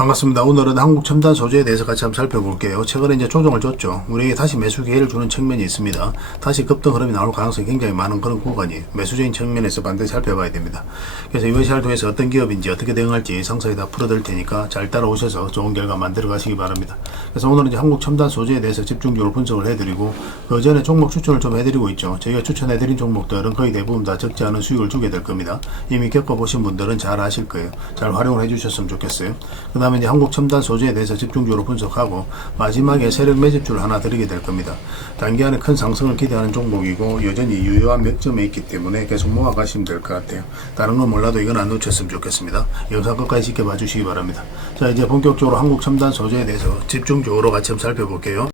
반갑습니다. 오늘은 한국 첨단 소재에 대해서 같이 한번 살펴볼게요. 최근에 이제 조정을 줬죠. 우리에게 다시 매수 기회를 주는 측면이 있습니다. 다시 급등 흐름이 나올 가능성이 굉장히 많은 그런 구간이 매수적인 측면에서 반드시 살펴봐야 됩니다. 그래서 이번 시간을 통해서 어떤 기업인지 어떻게 대응할지 상세히 다 풀어드릴 테니까 잘 따라오셔서 좋은 결과 만들어 가시기 바랍니다. 그래서 오늘은 이제 한국 첨단 소재에 대해서 집중적으로 분석을 해드리고 그 전에 종목 추천을 좀 해드리고 있죠. 저희가 추천해드린 종목들은 거의 대부분 다 적지 않은 수익을 주게 될 겁니다. 이미 겪어보신 분들은 잘 아실 거예요. 잘 활용을 해주셨으면 좋겠어요. 그 다음에 이제 한국 첨단 소재에 대해서 집중적으로 분석하고 마지막에 세력 매집주를 하나 드리게 될 겁니다. 단기간에 큰 상승을 기대하는 종목이고 여전히 유효한 맥점에 있기 때문에 계속 모아가시면 될 것 같아요. 다른 건 몰라도 이건 안 놓쳤으면 좋겠습니다. 영상 끝까지 지켜봐 주시기 바랍니다. 자, 이제 본격적으로 한국 첨단 소재에 대해서 집중적으로 같이 한번 살펴볼게요.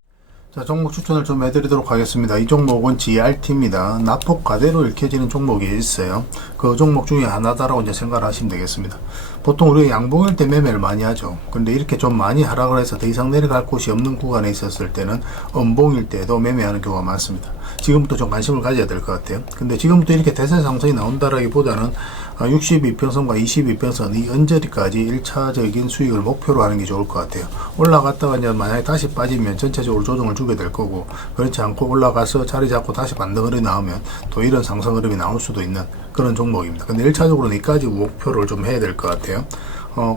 자, 종목 추천을 좀 해드리도록 하겠습니다. 이 종목은 GRT입니다. 낙폭 가대로 읽혀지는 종목이 있어요. 그 종목 중에 하나다라고 이제 생각을 하시면 되겠습니다. 보통 우리가 양봉일 때 매매를 많이 하죠. 근데 이렇게 좀 많이 하락을 해서 더 이상 내려갈 곳이 없는 구간에 있었을 때는 음봉일 때도 매매하는 경우가 많습니다. 지금부터 좀 관심을 가져야 될 것 같아요. 근데 지금부터 이렇게 대세 상승이 나온다라기보다는 62평선과 22평선 이 언저리까지 1차적인 수익을 목표로 하는 게 좋을 것 같아요. 올라갔다가 이제 만약에 다시 빠지면 전체적으로 조정을 주게 될 거고, 그렇지 않고 올라가서 자리 잡고 다시 반등 흐름이 나오면 또 이런 상승 흐름이 나올 수도 있는 그런 종목입니다. 근데 1차적으로는 이까지 목표를 좀 해야 될 것 같아요.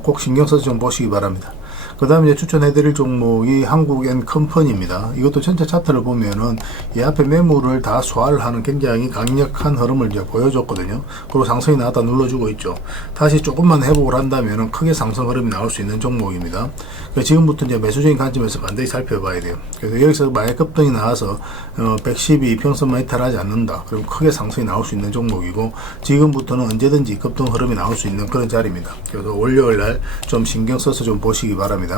꼭 신경 써서 좀 보시기 바랍니다. 그 다음에 이제 추천해드릴 종목이 한국엔컴퍼니입니다. 이것도 전체 차트를 보면은 이 앞에 매물을 다 소화를 하는 굉장히 강력한 흐름을 이제 보여줬거든요. 그리고 상승이 나왔다 눌러주고 있죠. 다시 조금만 회복을 한다면은 크게 상승 흐름이 나올 수 있는 종목입니다. 그러니까 지금부터 이제 매수적인 관점에서 반드시 살펴봐야 돼요. 그래서 여기서 만약 급등이 나와서 112평선만 이탈하지 않는다. 그럼 크게 상승이 나올 수 있는 종목이고, 지금부터는 언제든지 급등 흐름이 나올 수 있는 그런 자리입니다. 그래서 월요일날 좀 신경 써서 좀 보시기 바랍니다.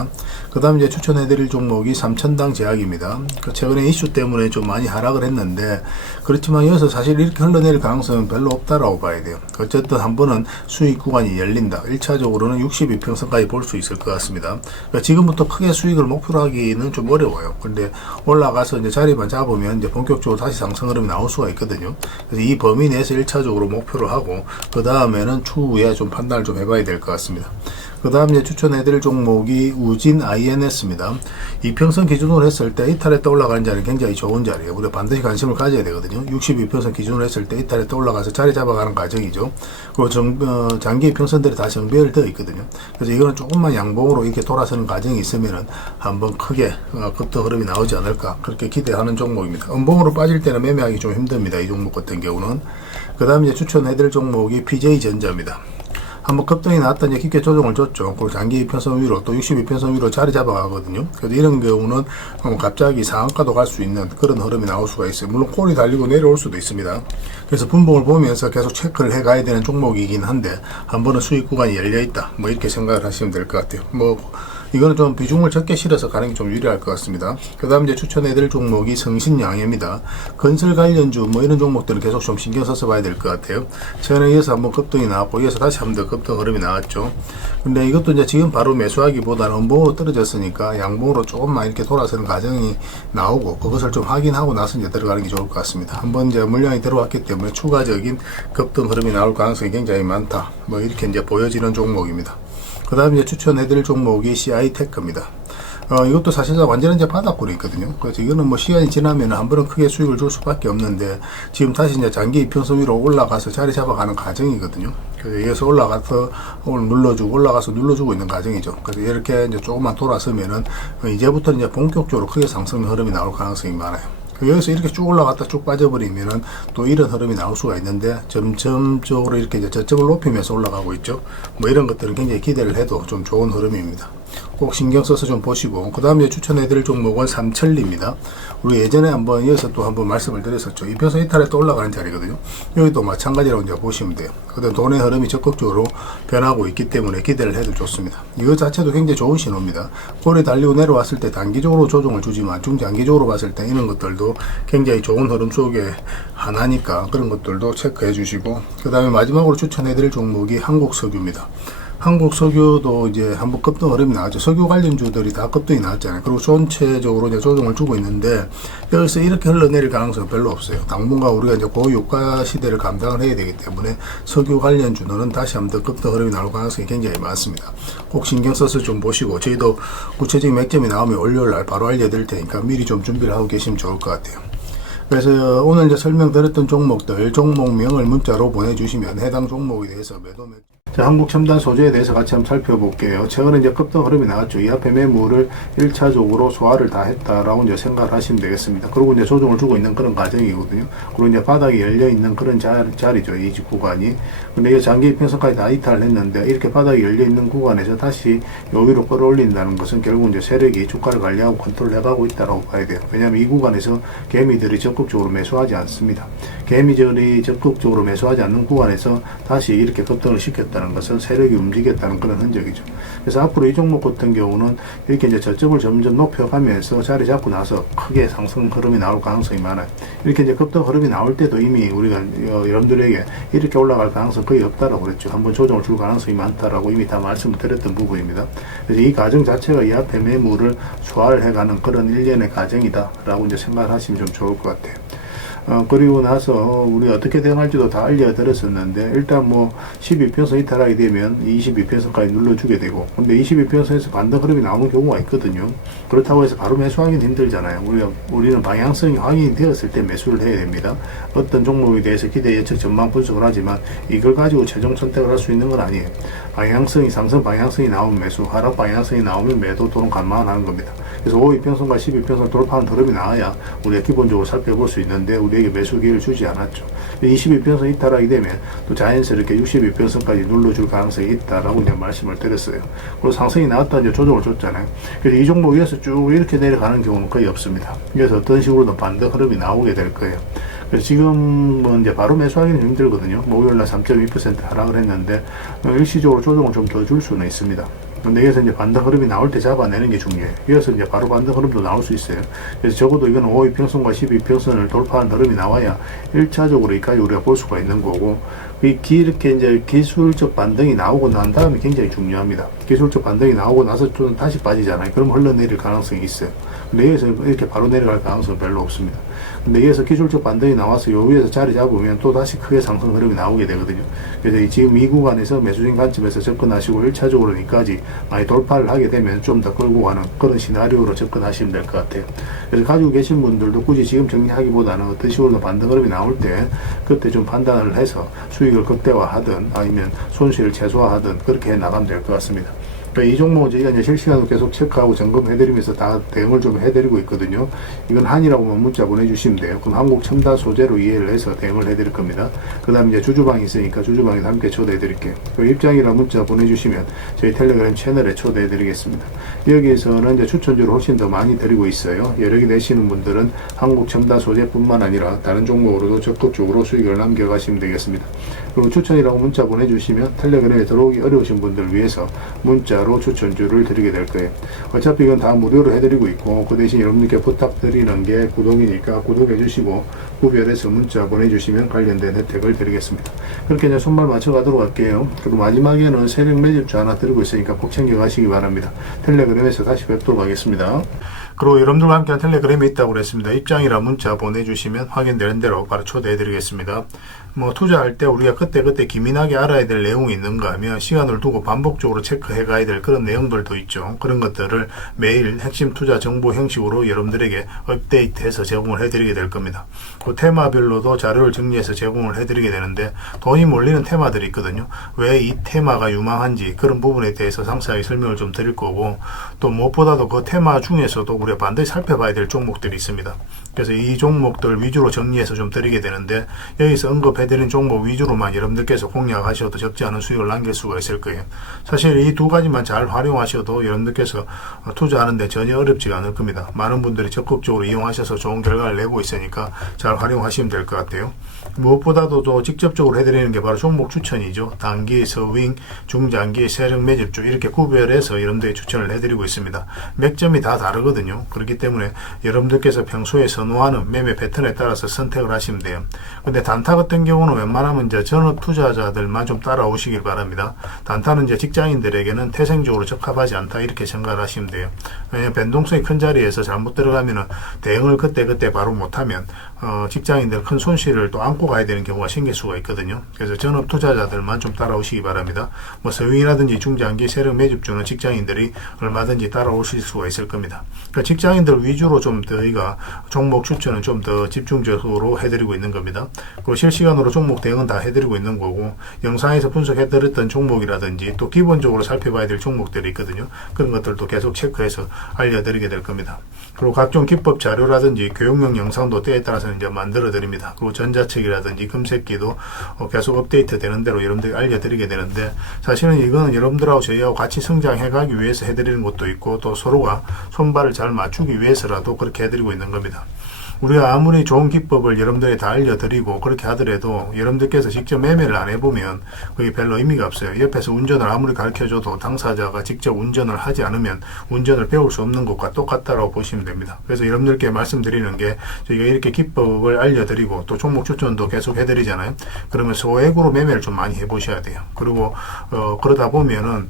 그 다음 이제 추천해드릴 종목이 삼천당 제약입니다. 최근에 이슈 때문에 좀 많이 하락을 했는데, 그렇지만 여기서 사실 이렇게 흘러내릴 가능성은 별로 없다라고 봐야 돼요. 어쨌든 한 번은 수익 구간이 열린다. 1차적으로는 62평선까지 볼 수 있을 것 같습니다. 그러니까 지금부터 크게 수익을 목표로 하기는 좀 어려워요. 근데 올라가서 이제 자리만 잡으면 이제 본격적으로 다시 상승 흐름이 나올 수가 있거든요. 그래서 이 범위 내에서 1차적으로 목표로 하고, 그 다음에는 추후에 좀 판단을 좀 해봐야 될 것 같습니다. 그 다음 이제 추천해드릴 종목이 우진 INS입니다. 이평선 기준으로 했을 때 이탈했다 올라가는 자리는 굉장히 좋은 자리예요. 우리가 반드시 관심을 가져야 되거든요. 62평선 기준으로 했을 때 이탈했다 올라가서 자리 잡아가는 과정이죠. 그리고 장기 평선들이 다 정비를 되어 있거든요. 그래서 이거는 조금만 양봉으로 이렇게 돌아서는 과정이 있으면은 한번 크게 급등 흐름이 나오지 않을까 그렇게 기대하는 종목입니다. 음봉으로 빠질 때는 매매하기 좀 힘듭니다. 이 종목 같은 경우는. 그 다음 이제 추천해드릴 종목이 PJ전자입니다. 한번 급등이 나왔다 이제 깊게 조정을 줬죠. 그리고 장기 이평선 위로 또 62평선 위로 자리 잡아가거든요. 그래서 이런 경우는 갑자기 상한가도 갈 수 있는 그런 흐름이 나올 수가 있어요. 물론 콜이 달리고 내려올 수도 있습니다. 그래서 분봉을 보면서 계속 체크를 해 가야 되는 종목이긴 한데, 한 번은 수익 구간이 열려있다 뭐 이렇게 생각을 하시면 될 것 같아요. 이거는 좀 비중을 적게 실어서 가는 게 좀 유리할 것 같습니다. 그 다음 이제 추천해드릴 종목이 성신양해입니다. 건설 관련주 이런 종목들은 계속 좀 신경 써서 봐야 될 것 같아요. 최근에 이어서 한번 급등이 나왔고, 이어서 다시 한번 더 급등 흐름이 나왔죠. 근데 이것도 이제 지금 바로 매수하기보다는 음봉으로 떨어졌으니까 양봉으로 조금만 이렇게 돌아서는 과정이 나오고, 그것을 좀 확인하고 나서 이제 들어가는 게 좋을 것 같습니다. 한번 이제 물량이 들어왔기 때문에 추가적인 급등 흐름이 나올 가능성이 굉장히 많다. 이렇게 이제 보여지는 종목입니다. 그 다음 이제 추천해드릴 종목이 CI테크입니다. 이것도 사실상 완전히 이제 바닥권에 있거든요. 그래서 이거는 시간이 지나면 한 번은 크게 수익을 줄 수밖에 없는데, 지금 다시 이제 장기 이평선 위로 올라가서 자리 잡아가는 과정이거든요. 그래서 여기서 올라가서 오늘 눌러주고 올라가서 눌러주고 있는 과정이죠. 그래서 이렇게 이제 조금만 돌아서면은 이제부터 이제 본격적으로 크게 상승 흐름이 나올 가능성이 많아요. 여기서 이렇게 쭉 올라갔다 쭉 빠져버리면은 또 이런 흐름이 나올 수가 있는데, 점점적으로 이렇게 이제 저점을 높이면서 올라가고 있죠. 이런 것들은 굉장히 기대를 해도 좀 좋은 흐름입니다. 꼭 신경 써서 좀 보시고, 그 다음에 추천해드릴 종목은 삼천리입니다. 우리 예전에 한번 이어서 또 한번 말씀을 드렸었죠. 이평선 이탈에 또 올라가는 자리거든요. 여기도 마찬가지라고 이제 보시면 돼요. 근데 돈의 흐름이 적극적으로 변하고 있기 때문에 기대를 해도 좋습니다. 이거 자체도 굉장히 좋은 신호입니다. 골이 달리고 내려왔을 때 단기적으로 조정을 주지만 중장기적으로 봤을 때 이런 것들도 굉장히 좋은 흐름 속에 하나니까 그런 것들도 체크해 주시고, 그 다음에 마지막으로 추천해드릴 종목이 한국석유입니다. 한국 석유도 이제 한번 급등 흐름이 나왔죠. 석유 관련주들이 다 급등이 나왔잖아요. 그리고 전체적으로 이제 조정을 주고 있는데 여기서 이렇게 흘러내릴 가능성은 별로 없어요. 당분간 우리가 이제 고유가 시대를 감당을 해야 되기 때문에 석유 관련주들은 다시 한번 더 급등 흐름이 나올 가능성이 굉장히 많습니다. 꼭 신경 써서 좀 보시고 저희도 구체적인 맥점이 나오면 월요일날 바로 알려드릴 테니까 미리 좀 준비를 하고 계시면 좋을 것 같아요. 그래서 오늘 이제 설명드렸던 종목들 종목명을 문자로 보내주시면 해당 종목에 대해서 매도 자, 한국첨단 소재에 대해서 같이 한번 살펴볼게요. 최근에 이제 급등 흐름이 나왔죠. 이 앞에 매물을 1차적으로 소화를 다 했다라고 이제 생각을 하시면 되겠습니다. 그리고 이제 조정을 주고 있는 그런 과정이거든요. 그리고 이제 바닥이 열려 있는 그런 자리죠. 이 구간이. 근데 이 장기 평선까지 다 이탈을 했는데 이렇게 바닥이 열려 있는 구간에서 다시 여기로 끌어올린다는 것은 결국 이제 세력이 주가를 관리하고 컨트롤 해가고 있다라고 봐야 돼요. 왜냐하면 이 구간에서 개미들이 적극적으로 매수하지 않습니다. 개미들이 적극적으로 매수하지 않는 구간에서 다시 이렇게 급등을 시켰다는 것은 세력이 움직였다는 그런 흔적이죠. 그래서 앞으로 이 종목 같은 경우는 이렇게 이제 저점을 점점 높여가면서 자리 잡고 나서 크게 상승 흐름이 나올 가능성이 많아요. 이렇게 이제 급등 흐름이 나올 때도 이미 우리가 여러분들에게 이렇게 올라갈 가능성 거의 없다라고 그랬죠. 한번 조정을 줄 가능성이 많다라고 이미 다 말씀을 드렸던 부분입니다. 그래서 이 과정 자체가 이 앞에 매물을 소화를 해가는 그런 일련의 과정이다라고 이제 생각을 하시면 좀 좋을 것 같아요. 그리고 나서 우리 어떻게 대응할지도 다 알려드렸었는데 일단 뭐 12편선 이탈하게 되면 22편선까지 눌러주게 되고 근데 22편선에서 반등 흐름이 나오는 경우가 있거든요. 그렇다고 해서 바로 매수하기는 힘들잖아요. 우리는 방향성이 확인이 되었을 때 매수를 해야 됩니다. 어떤 종목에 대해서 기대 예측 전망 분석을 하지만 이걸 가지고 최종 선택을 할 수 있는 건 아니에요. 방향성이 상승 방향성이 나오면 매수, 하락 방향성이 나오면 매도 또는 감망하는 겁니다. 그래서 5위편선과 12편선 돌파하는 흐름이 나와야 우리가 기본적으로 살펴볼 수 있는데 우리에게 매수 기회를 주지 않았죠. 22편선 이탈하게 되면 또 자연스럽게 62편선까지 눌러줄 가능성이 있다라고 이제 말씀을 드렸어요. 그리고 상승이 나왔다 이제 조정을 줬잖아요. 그래서 이 종목 위에서 쭉 이렇게 내려가는 경우는 거의 없습니다. 그래서 어떤 식으로든 반등 흐름이 나오게 될 거예요. 그래서 지금은 이제 바로 매수하기는 힘들거든요. 목요일날 3.2% 하락을 했는데 일시적으로 조정을 좀 더 줄 수는 있습니다. 근데 여기서 이제 반등 흐름이 나올 때 잡아내는 게 중요해요. 여기서 이제 바로 반등 흐름도 나올 수 있어요. 그래서 적어도 이건 5위평선과 12평선을 돌파한 흐름이 나와야 1차적으로 여기까지 우리가 볼 수가 있는 거고, 이렇게 이제 기술적 반등이 나오고 난 다음에 굉장히 중요합니다. 기술적 반등이 나오고 나서 좀 다시 빠지잖아요. 그럼 흘러내릴 가능성이 있어요. 근데 여기서 이렇게 바로 내려갈 가능성은 별로 없습니다. 근데 여기서 기술적 반등이 나와서 요 위에서 자리 잡으면 또 다시 크게 상승 흐름이 나오게 되거든요. 그래서 지금 이 구간에서 매수진 관점에서 접근하시고 1차적으로 여기까지 많이 돌파를 하게 되면 좀 더 끌고 가는 그런 시나리오로 접근하시면 될 것 같아요. 그래서 가지고 계신 분들도 굳이 지금 정리하기보다는 어떤 식으로 반등 흐름이 나올 때 그때 좀 판단을 해서 수익을 극대화하든 아니면 손실을 최소화하든 그렇게 해 나가면 될 것 같습니다. 이 종목은 저희가 이제 실시간으로 계속 체크하고 점검해드리면서 다 대응을 좀 해드리고 있거든요. 이건 한이라고만 문자 보내주시면 돼요. 그럼 한국 첨단 소재로 이해를 해서 대응을 해드릴 겁니다. 그 다음에 이제 주주방이 있으니까 주주방에서 함께 초대해드릴게요. 그 입장이라 문자 보내주시면 저희 텔레그램 채널에 초대해드리겠습니다. 여기에서는 이제 추천주를 훨씬 더 많이 드리고 있어요. 여력이 되시는 분들은 한국 첨단 소재뿐만 아니라 다른 종목으로도 적극적으로 수익을 남겨가시면 되겠습니다. 그리고 추천이라고 문자 보내주시면 텔레그램에 들어오기 어려우신 분들을 위해서 문자로 추천주를 드리게 될 거예요. 어차피 이건 다 무료로 해드리고 있고 그 대신 여러분께 부탁드리는 게 구독이니까 구독해 주시고 구별해서 문자 보내주시면 관련된 혜택을 드리겠습니다. 그렇게 이제 손발 맞춰 가도록 할게요. 그리고 마지막에는 세력 매집주 하나 드리고 있으니까 꼭 챙겨 가시기 바랍니다. 텔레그램에서 다시 뵙도록 하겠습니다. 그리고 여러분들과 함께한 텔레그램이 있다고 그랬습니다. 입장이라 문자 보내주시면 확인되는 대로 바로 초대해드리겠습니다. 뭐 투자할 때 우리가 그때그때 기민하게 알아야 될 내용이 있는가 하면 시간을 두고 반복적으로 체크해 가야 될 그런 내용들도 있죠. 그런 것들을 매일 핵심 투자 정보 형식으로 여러분들에게 업데이트해서 제공을 해드리게 될 겁니다. 그 테마별로도 자료를 정리해서 제공을 해드리게 되는데 돈이 몰리는 테마들이 있거든요. 왜 이 테마가 유망한지 그런 부분에 대해서 상세하게 설명을 좀 드릴 거고, 또 무엇보다도 그 테마 중에서도 우리가 반드시 살펴봐야 될 종목들이 있습니다. 그래서 이 종목들 위주로 정리해서 좀 드리게 되는데 여기서 언급해드린 종목 위주로만 여러분들께서 공략하셔도 적지 않은 수익을 남길 수가 있을 거예요. 사실 이 두 가지만 잘 활용하셔도 여러분들께서 투자하는데 전혀 어렵지가 않을 겁니다. 많은 분들이 적극적으로 이용하셔서 좋은 결과를 내고 있으니까 잘 활용하시면 될 것 같아요. 무엇보다도 또 직접적으로 해드리는 게 바로 종목 추천이죠. 단기, 서윙, 중장기, 세력 매집주 이렇게 구별해서 여러분들이 추천을 해드리고 있습니다. 맥점이 다 다르거든요. 그렇기 때문에 여러분들께서 평소에 선호하는 매매 패턴에 따라서 선택을 하시면 돼요. 근데 단타 같은 경우는 웬만하면 이제 전업 투자자들만 좀 따라오시길 바랍니다. 단타는 이제 직장인들에게는 태생적으로 적합하지 않다 이렇게 생각을 하시면 돼요. 왜냐하면 변동성이 큰 자리에서 잘못 들어가면은 대응을 그때 바로 못하면 직장인들 큰 손실을 또 안고 가야 되는 경우가 생길 수가 있거든요. 그래서 전업 투자자들만 좀 따라오시기 바랍니다. 뭐 서윙이라든지 중장기 세력 매집주는 직장인들이 얼마든지 따라오실 수가 있을 겁니다. 그러니까 직장인들 위주로 좀 저희가 종목 추천은 좀 더 집중적으로 해드리고 있는 겁니다. 그리고 실시간으로 종목 대응은 다 해드리고 있는 거고, 영상에서 분석해드렸던 종목이라든지 또 기본적으로 살펴봐야 될 종목들이 있거든요. 그런 것들도 계속 체크해서 알려드리게 될 겁니다. 그리고 각종 기법 자료라든지 교육용 영상도 때에 따라서 이제 만들어 드립니다. 그리고 전자책이라든지 금색기도 계속 업데이트 되는 대로 여러분들이 알려드리게 되는데, 사실은 이거는 여러분들하고 저희하고 같이 성장해 가기 위해서 해드리는 것도 있고, 또 서로가 손발을 잘 맞추기 위해서라도 그렇게 해드리고 있는 겁니다. 우리가 아무리 좋은 기법을 여러분들이 다 알려드리고 그렇게 하더라도 여러분들께서 직접 매매를 안 해보면 그게 별로 의미가 없어요. 옆에서 운전을 아무리 가르쳐줘도 당사자가 직접 운전을 하지 않으면 운전을 배울 수 없는 것과 똑같다라고 보시면 됩니다. 그래서 여러분들께 말씀드리는 게, 저희가 이렇게 기법을 알려드리고 또 종목 추천도 계속 해드리잖아요. 그러면 소액으로 매매를 좀 많이 해보셔야 돼요. 그리고 그러다 보면은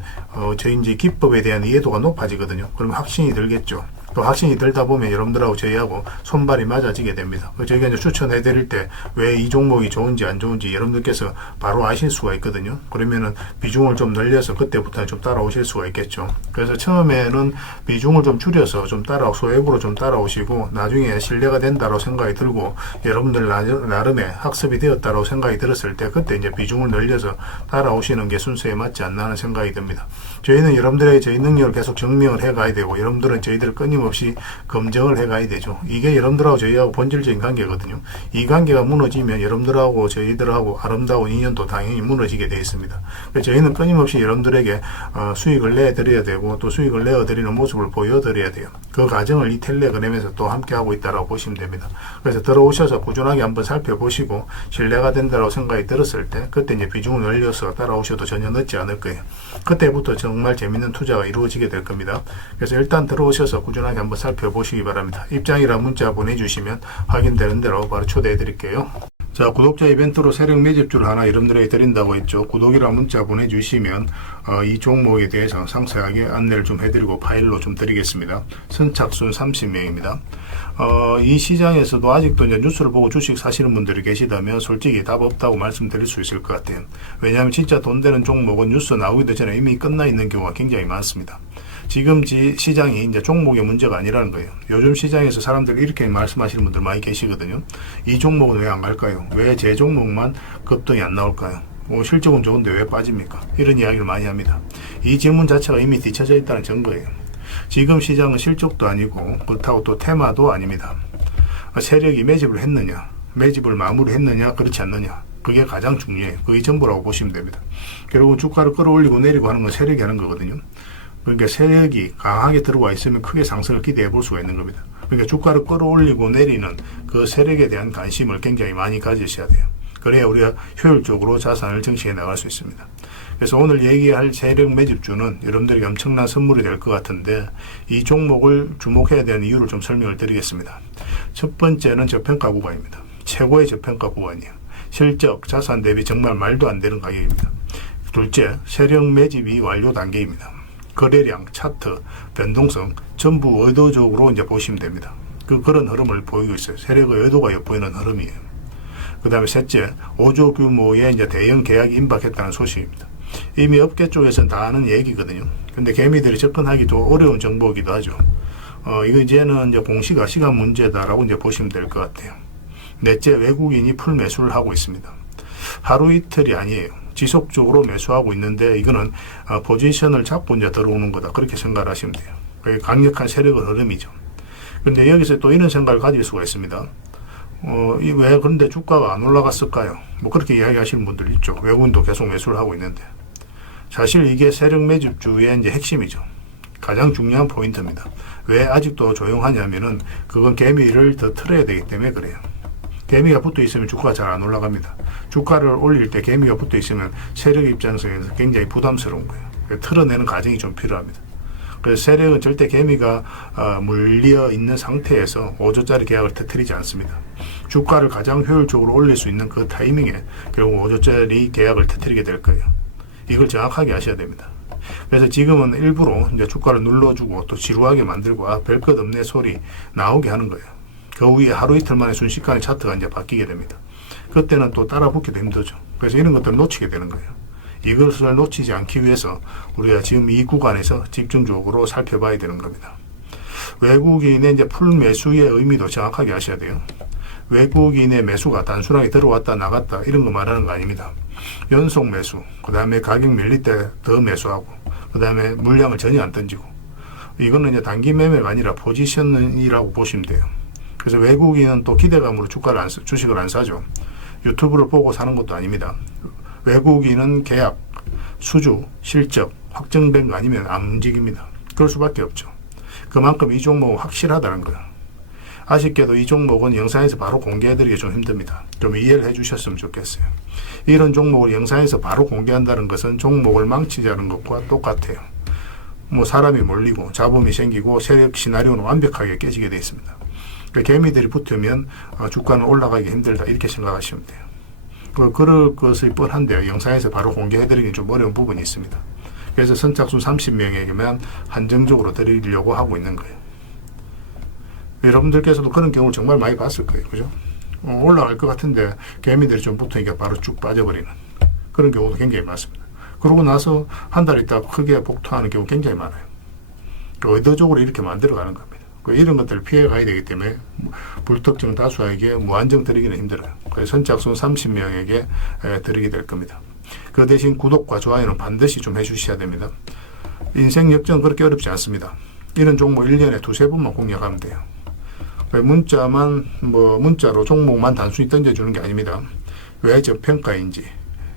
저희 이제 기법에 대한 이해도가 높아지거든요. 그러면 확신이 들겠죠. 또 확신이 들다 보면 여러분들하고 저희하고 손발이 맞아지게 됩니다. 저희가 이제 추천해 드릴 때 왜 이 종목이 좋은지 안 좋은지 여러분들께서 바로 아실 수가 있거든요. 그러면은 비중을 좀 늘려서 그때부터 좀 따라오실 수가 있겠죠. 그래서 처음에는 비중을 좀 줄여서 좀 소액으로 좀 따라오시고, 나중에 신뢰가 된다고 생각이 들고 여러분들 나름의 학습이 되었다고 생각이 들었을 때 그때 이제 비중을 늘려서 따라오시는 게 순서에 맞지 않나 하는 생각이 듭니다. 저희는 여러분들의 저희 능력을 계속 증명을 해 가야 되고, 여러분들은 저희들을 끊임없이 검증을 해 가야 되죠. 이게 여러분들하고 저희하고 본질적인 관계거든요. 이 관계가 무너지면 여러분들하고 저희들하고 아름다운 인연도 당연히 무너지게 되어 있습니다. 그래서 저희는 끊임없이 여러분들에게 수익을 내드려야 되고, 또 수익을 내어드리는 모습을 보여드려야 돼요. 그 과정을 이 텔레그램에서 또 함께 하고 있다고 보시면 됩니다. 그래서 들어오셔서 꾸준하게 한번 살펴보시고 신뢰가 된다고 생각이 들었을 때 그때 이제 비중을 늘려서 따라오셔도 전혀 늦지 않을 거예요. 그때부터 정말 재밌는 투자가 이루어지게 될 겁니다. 그래서 일단 들어오셔서 꾸준하게 한번 살펴보시기 바랍니다. 입장이랑 문자 보내주시면 확인되는 대로 바로 초대해 드릴게요. 자, 구독자 이벤트로 세력 매집주를 하나 여러분들에게 드린다고 했죠. 구독이랑 문자 보내주시면 이 종목에 대해서 상세하게 안내를 좀 해드리고 파일로 좀 드리겠습니다. 선착순 30명입니다. 이 시장에서도 아직도 이제 뉴스를 보고 주식 사시는 분들이 계시다면 솔직히 답 없다고 말씀드릴 수 있을 것 같아요. 왜냐하면 진짜 돈 되는 종목은 뉴스 나오기도 전에 이미 끝나 있는 경우가 굉장히 많습니다. 지금 시장이 이제 종목의 문제가 아니라는 거예요. 요즘 시장에서 사람들이 이렇게 말씀하시는 분들 많이 계시거든요. 이 종목은 왜 안 갈까요? 왜 제 종목만 급등이 안 나올까요? 실적은 좋은데 왜 빠집니까? 이런 이야기를 많이 합니다. 이 질문 자체가 이미 뒤쳐져 있다는 증거예요. 지금 시장은 실적도 아니고 그렇다고 또 테마도 아닙니다. 세력이 매집을 했느냐, 매집을 마무리했느냐, 그렇지 않느냐, 그게 가장 중요해요. 그게 전부라고 보시면 됩니다. 결국은 주가를 끌어올리고 내리고 하는 건 세력이 하는 거거든요. 그러니까 세력이 강하게 들어와 있으면 크게 상승을 기대해 볼 수가 있는 겁니다. 그러니까 주가를 끌어올리고 내리는 그 세력에 대한 관심을 굉장히 많이 가지셔야 돼요. 그래야 우리가 효율적으로 자산을 증식해 나갈 수 있습니다. 그래서 오늘 얘기할 세력 매집주는 여러분들에게 엄청난 선물이 될 것 같은데, 이 종목을 주목해야 되는 이유를 좀 설명을 드리겠습니다. 첫 번째는 저평가 구간입니다. 최고의 저평가 구간이에요. 실적, 자산 대비 정말 말도 안 되는 가격입니다. 둘째, 세력 매집이 완료 단계입니다. 거래량, 차트, 변동성 전부 의도적으로 이제 보시면 됩니다. 그런 흐름을 보이고 있어요. 세력의 의도가 엿보이는 흐름이에요. 그 다음에 셋째, 5조 규모의 이제 대형 계약이 임박했다는 소식입니다. 이미 업계 쪽에서는 다 아는 얘기거든요. 근데 개미들이 접근하기 좀 어려운 정보이기도 하죠. 이거 이제는 이제 공시가 시간 문제다라고 이제 보시면 될 것 같아요. 넷째, 외국인이 풀 매수를 하고 있습니다. 하루 이틀이 아니에요. 지속적으로 매수하고 있는데, 이거는 포지션을 잡고 이제 들어오는 거다, 그렇게 생각을 하시면 돼요. 그게 강력한 세력의 흐름이죠. 근데 여기서 또 이런 생각을 가질 수가 있습니다. 왜 그런데 주가가 안 올라갔을까요? 뭐 그렇게 이야기하시는 분들 있죠. 외국인도 계속 매수를 하고 있는데. 사실 이게 세력 매집주의 이제 핵심이죠. 가장 중요한 포인트입니다. 왜 아직도 조용하냐면은 그건 개미를 더 틀어야 되기 때문에 그래요. 개미가 붙어 있으면 주가가 잘 안 올라갑니다. 주가를 올릴 때 개미가 붙어 있으면 세력 입장에서 굉장히 부담스러운 거예요. 털어내는 과정이 좀 필요합니다. 그래서 세력은 절대 개미가 물려 있는 상태에서 5조짜리 계약을 터뜨리지 않습니다. 주가를 가장 효율적으로 올릴 수 있는 그 타이밍에 결국 5조짜리 계약을 터뜨리게 될 거예요. 이걸 정확하게 아셔야 됩니다. 그래서 지금은 일부러 이제 주가를 눌러주고 또 지루하게 만들고 별 것 없네 소리 나오게 하는 거예요. 그 후에 하루 이틀 만에 순식간에 차트가 이제 바뀌게 됩니다. 그때는 또 따라 붙기도 힘들죠. 그래서 이런 것들을 놓치게 되는 거예요. 이것을 놓치지 않기 위해서 우리가 지금 이 구간에서 집중적으로 살펴봐야 되는 겁니다. 외국인의 이제 풀 매수의 의미도 정확하게 아셔야 돼요. 외국인의 매수가 단순하게 들어왔다 나갔다 이런 거 말하는 거 아닙니다. 연속 매수, 그 다음에 가격 밀릴 때 더 매수하고, 그 다음에 물량을 전혀 안 던지고, 이거는 이제 단기 매매가 아니라 포지션이라고 보시면 돼요. 그래서 외국인은 또 기대감으로 주식을 안 사죠. 유튜브를 보고 사는 것도 아닙니다. 외국인은 계약, 수주, 실적 확정된 거 아니면 안 움직입니다. 그럴 수밖에 없죠. 그만큼 이 종목은 확실하다는 거예요. 아쉽게도 이 종목은 영상에서 바로 공개해드리기 좀 힘듭니다. 좀 이해를 해주셨으면 좋겠어요. 이런 종목을 영상에서 바로 공개한다는 것은 종목을 망치자는 것과 똑같아요. 뭐 사람이 몰리고 자본이 생기고 세력 시나리오는 완벽하게 깨지게 되어 있습니다. 그러니까 개미들이 붙으면 주가는 올라가기 힘들다 이렇게 생각하시면 돼요. 그럴 것이 뻔한데요. 영상에서 바로 공개해드리기 좀 어려운 부분이 있습니다. 그래서 선착순 30명에게만 한정적으로 드리려고 하고 있는 거예요. 여러분들께서도 그런 경우를 정말 많이 봤을 거예요. 그죠? 올라갈 것 같은데 개미들이 좀 붙으니까 바로 쭉 빠져버리는 그런 경우도 굉장히 많습니다. 그러고 나서 한 달 있다가 크게 복토하는 경우 굉장히 많아요. 의도적으로 이렇게 만들어가는 겁니다. 이런 것들을 피해 가야 되기 때문에 불특정 다수에게 무한정 드리기는 힘들어요. 그래서 선착순 30명에게 드리게 될 겁니다. 그 대신 구독과 좋아요는 반드시 좀 해주셔야 됩니다. 인생 역전 그렇게 어렵지 않습니다. 이런 종목 1년에 두세 번만 공략하면 돼요. 문자로 종목만 단순히 던져주는 게 아닙니다. 왜 저평가인지,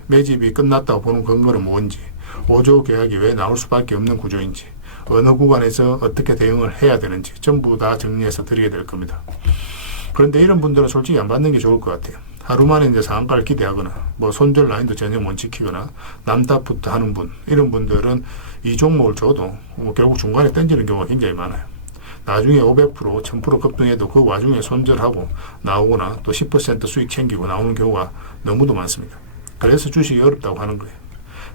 매집이 끝났다고 보는 근거는 뭔지, 5조 계약이 왜 나올 수밖에 없는 구조인지, 어느 구간에서 어떻게 대응을 해야 되는지 전부 다 정리해서 드리게 될 겁니다. 그런데 이런 분들은 솔직히 안 받는 게 좋을 것 같아요. 하루 만에 이제 상한가를 기대하거나, 손절 라인도 전혀 못 지키거나, 남탓부터 하는 분, 이런 분들은 이 종목을 줘도 결국 중간에 던지는 경우가 굉장히 많아요. 나중에 500%, 1000% 급등해도 그 와중에 손절하고 나오거나 또 10% 수익 챙기고 나오는 경우가 너무도 많습니다. 그래서 주식이 어렵다고 하는 거예요.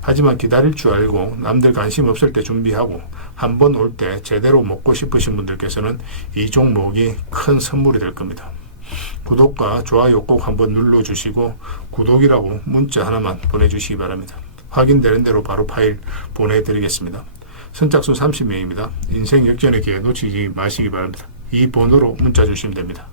하지만 기다릴 줄 알고 남들 관심 없을 때 준비하고 한 번 올 때 제대로 먹고 싶으신 분들께서는 이 종목이 큰 선물이 될 겁니다. 구독과 좋아요 꼭 한번 눌러주시고 구독이라고 문자 하나만 보내주시기 바랍니다. 확인되는 대로 바로 파일 보내드리겠습니다. 선착순 30명입니다. 인생 역전의 기회 놓치지 마시기 바랍니다. 이 번호로 문자 주시면 됩니다.